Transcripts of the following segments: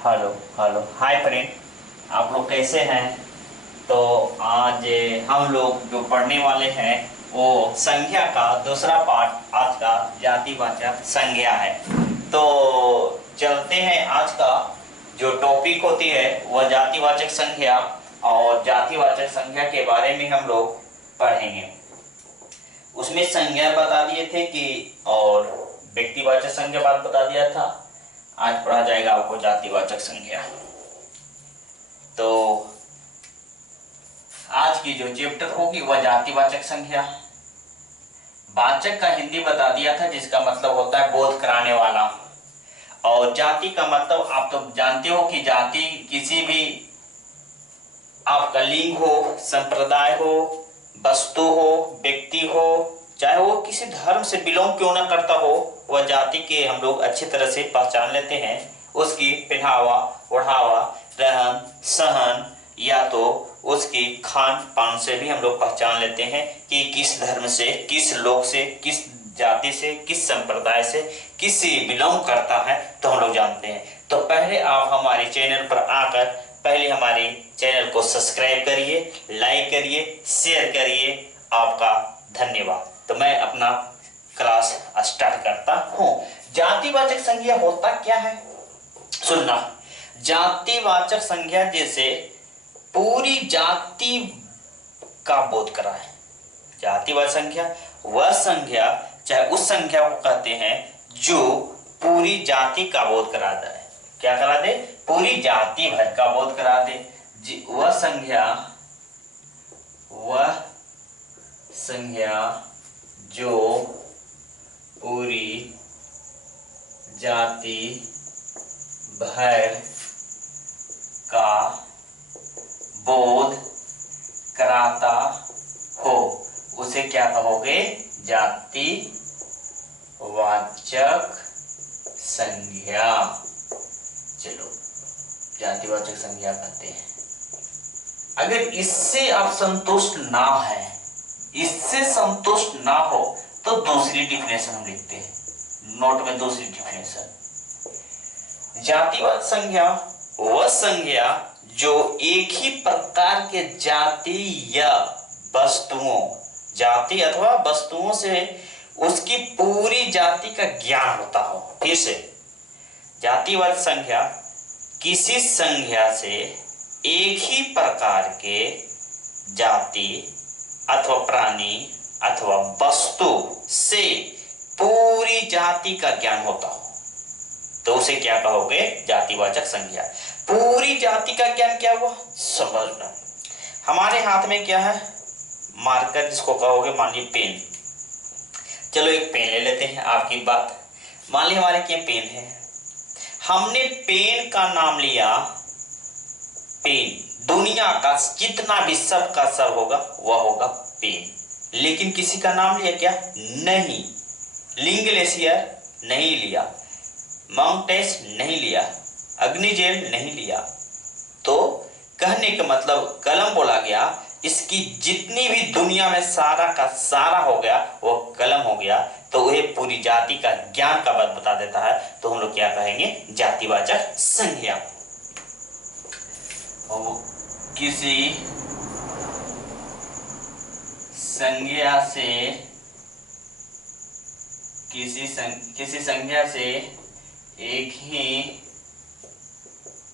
Hello hello hi friend. आप लोग कैसे हैं? तो आज हम लोग जो पढ़ने वाले हैं वो संज्ञा का दूसरा पार्ट आज का जातिवाचक संज्ञा है। तो चलते हैं। आज का जो टॉपिक होती है वह जातिवाचक संज्ञा, और जातिवाचक संज्ञा के बारे में हम लोग पढ़ेंगे। उसमें संज्ञा बता दिए थे कि, और व्यक्तिवाचक संज्ञा बात बता दिया था। आज पढ़ा जाएगा आपको जातिवाचक संज्ञा। तो आज की जो चैप्टर होगी वह जातिवाचक संज्ञा। वाचक का हिंदी बता दिया था जिसका मतलब होता है बोध कराने वाला। और जाति का मतलब आप तो जानते हो कि जाति किसी भी आपका लिंग हो, संप्रदाय हो, वस्तु हो, व्यक्ति हो, चाहे वो किसी धर्म से बिलोंग क्यों ना करता हो, वह जाति के हम लोग अच्छी तरह से पहचान लेते हैं। उसकी पहनावा ओढ़ावा, रहन सहन, या तो उसकी खान पान से भी हम लोग पहचान लेते हैं कि किस धर्म से, किस लोग से, किस जाति से, किस संप्रदाय से, किस बिलोंग करता है, तो हम लोग जानते हैं। तो पहले आप हमारे चैनल पर आकर पहले हमारे चैनल को सब्सक्राइब करिए, लाइक करिए, शेयर करिए। आपका धन्यवाद। तो मैं अपना क्लास स्टार्ट करता हूँ। जातिवाचक संज्ञा होता क्या है, सुनना। जातिवाचक संज्ञा जैसे पूरी जाति का बोध कराए। जातिवाचक संज्ञा वह संज्ञा, चाहे उस संज्ञा को कहते हैं जो पूरी जाति का बोध करा दे। क्या करा दे? पूरी जाति भर का बोध करा दे। वह संज्ञा जो पूरी जाति भर का बोध कराता हो उसे क्या कहोगे? जातिवाचक संज्ञा। चलो, जातिवाचक संज्ञा कहते हैं। अगर इससे आप संतुष्ट ना है, इससे संतुष्ट ना हो, तो दूसरी डिफिनेशन हम लिखते हैं नोट में। दूसरी डिफिनेशन, जातिवाचक संज्ञा वह संज्ञा जो एक ही प्रकार के जाति या वस्तुओं, जाति अथवा वस्तुओं से उसकी पूरी जाति का ज्ञान होता हो। फिर से, जातिवाचक संज्ञा किसी संज्ञा से एक ही प्रकार के जाति अथवा प्राणी अथवा वस्तु से पूरी जाति का ज्ञान होता हो, तो उसे क्या कहोगे? जातिवाचक संज्ञा। पूरी जाति का ज्ञान क्या हुआ, समझना। हमारे हाथ में क्या है? मार्कर, जिसको कहोगे मान लीजिए पेन। चलो एक पेन ले लेते हैं, आपकी बात। मान लीजिए हमारे क्या पेन है, हमने पेन का नाम लिया। पेन दुनिया का जितना भी सब का सब होगा वह होगा पेन। लेकिन किसी का नाम लिया क्या? नहीं। लिंग ग्लेशियर नहीं लिया, माउंटेस नहीं लिया, अग्निजेल नहीं लिया। तो कहने का मतलब कलम बोला गया, इसकी जितनी भी दुनिया में सारा का सारा हो गया वो कलम हो गया। तो वह पूरी जाति का ज्ञान का बात बता देता है। तो हम लोग क्या कहेंगे? जातिवाचक संज्ञा। किसी संज्ञा से, किसी संज्ञा से एक ही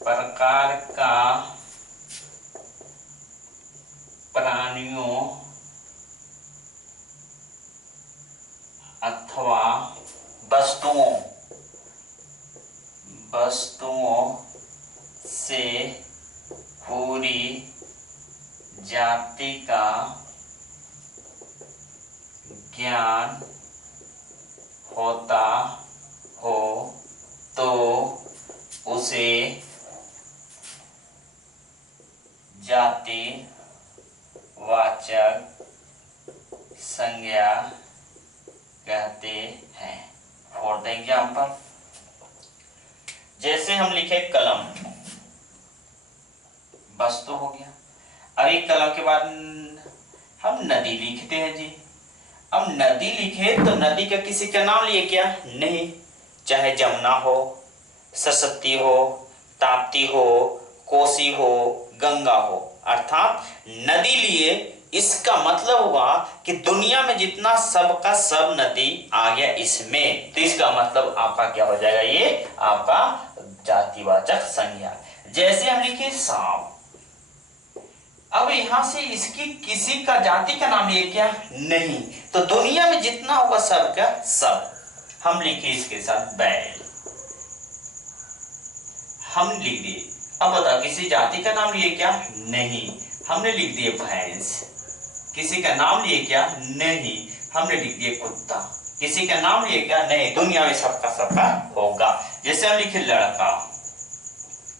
प्रकार का प्राणियों अथवा वस्तुओं से पूरी जाति का ज्ञान होता हो, तो उसे जातिवाचक संज्ञा कहते हैं। फॉर द एग्जाम्पल, जैसे हम लिखे कलम, वस्तु हो गया। अभी कलम के बाद हम नदी लिखते हैं जी। अब नदी लिखे तो नदी का किसी का नाम लिए क्या? नहीं। चाहे जमुना हो, सरस्वती हो, ताप्ती ताप्ती हो, कोसी हो, गंगा हो, अर्थात नदी लिए इसका मतलब हुआ कि दुनिया में जितना सब का सब नदी आ गया इसमें, तो इसका मतलब आपका क्या हो जाएगा, ये आपका जातिवाचक संज्ञा। जैसे हम लिखे सांप, अब यहां से इसकी किसी का जाति का नाम लिए क्या, नहीं, तो दुनिया में जितना होगा सब का सब। हम लिखे इसके साथ बैल, हम लिख दिए। अब बताओ किसी जाति का नाम लिए क्या, नहीं, हमने लिख दिए भैंस। किसी का नाम लिए क्या, नहीं, हमने लिख दिए कुत्ता। किसी का नाम लिए क्या, नहीं, दुनिया में सबका सबका होगा। जैसे हम लिखे लड़का,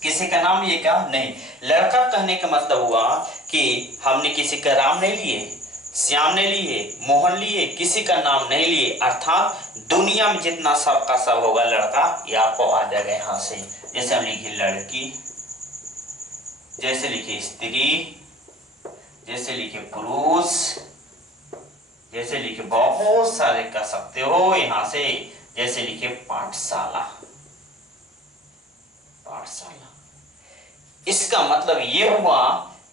किसी का नाम लिए क्या, नहीं, लड़का कहने का मतलब हुआ कि हमने किसी का राम नहीं लिए, श्याम ने लिए, मोहन लिए, किसी का नाम नहीं लिए, अर्थात दुनिया में जितना सबका सब होगा लड़का, ये आपको आ जाएगा यहां से। जैसे हम लिखे लड़की, जैसे लिखे स्त्री, जैसे लिखे पुरुष, जैसे लिखे बहुत सारे कर सकते हो यहां से। जैसे लिखे पाठशाला, पाठशाला। इसका मतलब ये हुआ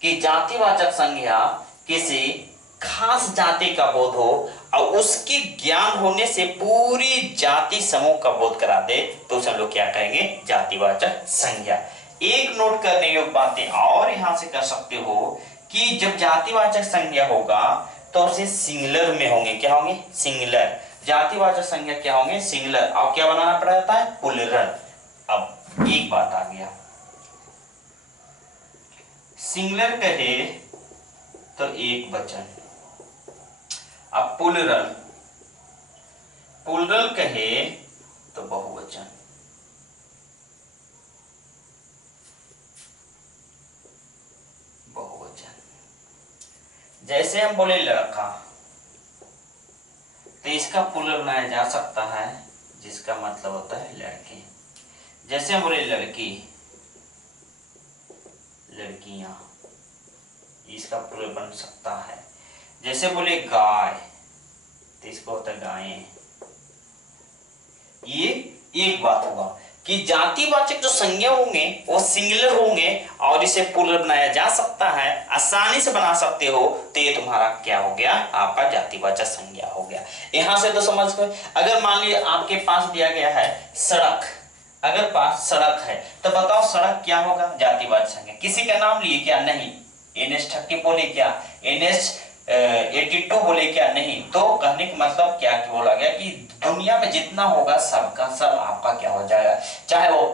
कि जातिवाचक संज्ञा किसी खास जाति का बोध हो और उसके ज्ञान होने से पूरी जाति समूह का बोध करा दे, तो उसे हम लोग क्या कहेंगे, जातिवाचक संज्ञा। एक नोट करने योग्य बातें और यहां से कर सकते हो कि जब जातिवाचक संज्ञा होगा तो उसे सिंगुलर में होंगे, क्या होंगे, सिंगुलर। जातिवाचक संज्ञा क्या होंगे, सिंगुलर। और क्या बनाना पड़ता है, प्लूरल। अब एक बात आ गया, सिंगुलर कहे तो एक वचन, अब प्लूरल, प्लूरल कहे तो बहुवचन। बहुवचन। जैसे हम बोले लड़का, तो इसका प्लूरल बनाया जा सकता है जिसका मतलब होता है लड़के। जैसे हम बोले लड़की, लड़कियां, इसका प्लूरल बन सकता है। जैसे बोले गाय, तो इसको होता है गायें। ये एक बात होगा कि जातिवाचक जो संज्ञा होंगे वो सिंगुलर होंगे और इसे प्लूरल बनाया जा सकता है, आसानी से बना सकते हो, तो ये तुम्हारा क्या हो गया, आपका जातिवाचक संज्ञा हो गया। यहां से तो समझ गए। अगर मान लीजिए आपके पास दिया गया है सड़क, अगर पास सड़क है तो बताओ सड़क क्या होगा, जातिवाचक संज्ञा। किसी का नाम लिए क्या, नहीं, NH30 बोले क्या, NH82 बोले क्या, नहीं। तो कहने का मतलब क्या बोला गया कि दुनिया में जितना होगा सबका सब आपका क्या हो जाएगा, चाहे वो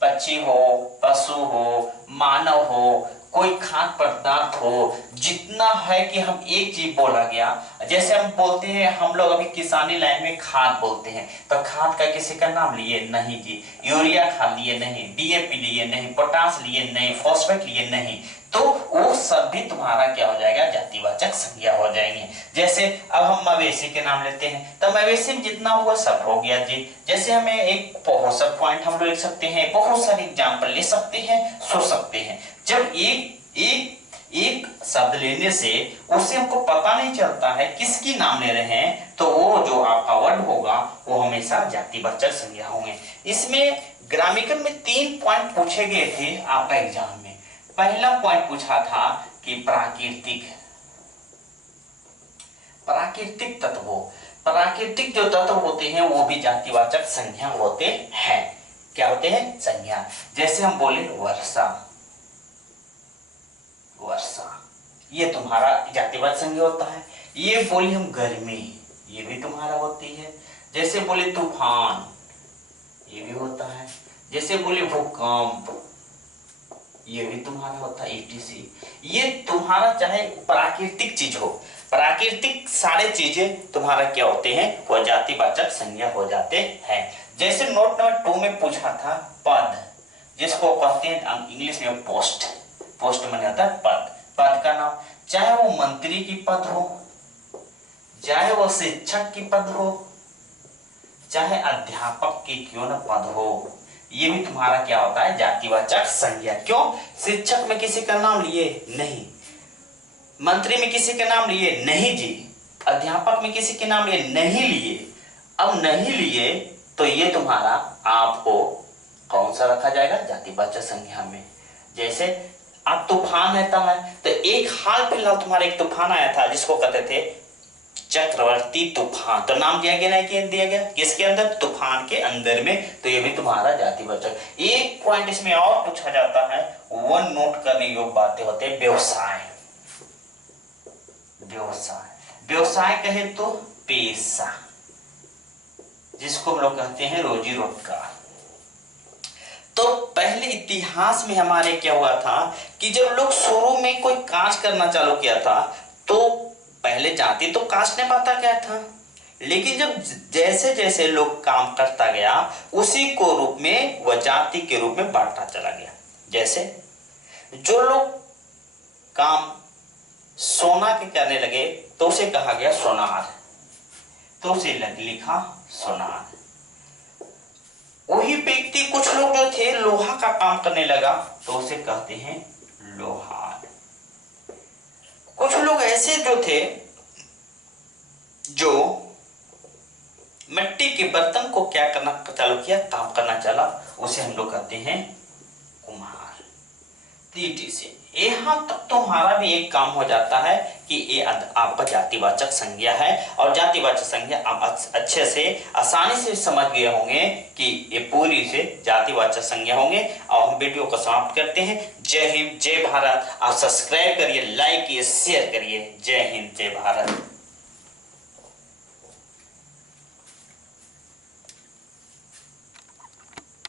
पक्षी हो, पशु हो, मानव हो, कोई खाद्य पदार्थ हो, जितना है कि हम एक चीज बोला गया। जैसे हम बोलते हैं, हम लोग अभी किसानी लाइन में खाद बोलते हैं, तो खाद का किसी का नाम लिए, नहीं जी। यूरिया खाद लिए, नहीं। DAP लिए, नहीं। पोटास लिए, नहीं। फॉस्फेट लिए, नहीं। तो वो सब भी तुम्हारा क्या हो जाएगा, जातिवाचक संज्ञा हो जाएंगे। जैसे अब हम मवेशी के नाम लेते हैं, तो मवेशी में जितना हुआ सब हो गया जी। जैसे हमें एक बहुत सा पॉइंट हम लोग लिख सकते हैं, बहुत सारे एग्जाम्पल ले सकते हैं, सोच सकते हैं। जब एक शब्द लेने से उससे हमको पता नहीं चलता है किसकी नाम ले रहे हैं, तो वो जो आपका वर्ड होगा वो हमेशा जातिवाचक संज्ञा होंगे। इसमें ग्रामेटिकल में 3 पॉइंट पूछे गए थे आपका एग्जाम में। पहला पॉइंट पूछा था कि प्राकृतिक तत्वों, प्राकृतिक जो तत्व होते हैं वो भी जातिवाचक संज्ञा होते हैं। क्या होते हैं, संज्ञा। जैसे हम बोले वर्षा, वर्षा ये तुम्हारा जातिवाचक संज्ञा होता है। ये बोली हम गर्मी, ये भी तुम्हारा होती है। जैसे बोले तूफान, ये भी होता है। जैसे बोले भूकंप, ये भी तुम्हारा होता है। ETC ये तुम्हारा चाहे प्राकृतिक चीज हो, प्राकृतिक सारे चीजें तुम्हारा क्या होते हैं, वो जातिवाचक संज्ञा हो जाते हैं। जैसे नोट नंबर 2 में पूछा था पद, जिसको कहते हैं इंग्लिश में पोस्ट। पोस्ट माने होता है पद। पद का नाम चाहे वो मंत्री की पद हो, चाहे वो शिक्षक की पद हो, चाहे अध्यापक की क्यों न पद हो, ये भी तुम्हारा क्या होता है, जातिवाचक संज्ञा। क्यों, शिक्षक में किसी का नाम लिए, नहीं। मंत्री में किसी के नाम लिए, नहीं जी। अध्यापक में किसी के नाम लिए, नहीं लिए। अब नहीं लिए तो ये तुम्हारा आपको कौन सा रखा जाएगा? जातिवाचक संज्ञा में। जैसे अब तूफान रहता है, तो एक हाल फिलहाल तुम्हारा एक तूफान आया था जिसको कहते थे चक्रवर्ती तूफान, तो नाम दिया गया नहीं दिया गया किसके अंदर? तूफान के अंदर में। तो ये भी तुम्हारा जातिवाचक। एक पॉइंट इसमें और पूछा जाता है, वो नोट करने योग्य बातें होते हैं। व्यवसाय, व्यवसाय, व्यवसाय कहे तो पेशा, जिसको हम लोग कहते हैं रोजी रोजगार। तो पहले इतिहास में हमारे क्या हुआ था कि जब लोग शुरू में कोई काज करना चालू किया था, तो पहले जाति तो काज नहीं पाता क्या था, लेकिन जब जैसे जैसे लोग काम करता गया, उसी को रूप में वह जाति के रूप में बांटता चला गया। जैसे जो लोग काम सोना के करने लगे, तो उसे कहा गया सोनार, तो उसे लिखा सोनार। वही व्यक्ति कुछ लोग जो थे लोहा का काम करने लगा, तो उसे कहते हैं लोहार। कुछ लोग ऐसे जो थे जो मिट्टी के बर्तन को क्या करना चालू किया, काम करना चला, उसे हम लोग कहते हैं कुम्हार। तीसरी से यहाँ तक तुम्हारा भी एक काम हो जाता है कि ये आपका जातिवाचक संज्ञा है, और जातिवाचक संज्ञा आप अच्छे से आसानी से समझ गए होंगे कि ये पूरी से जातिवाचक संज्ञा होंगे। और हम वीडियो को समाप्त करते हैं। जय हिंद, जय भारत। आप सब्सक्राइब करिए, लाइक किए, शेयर करिए। जय हिंद, जय भारत।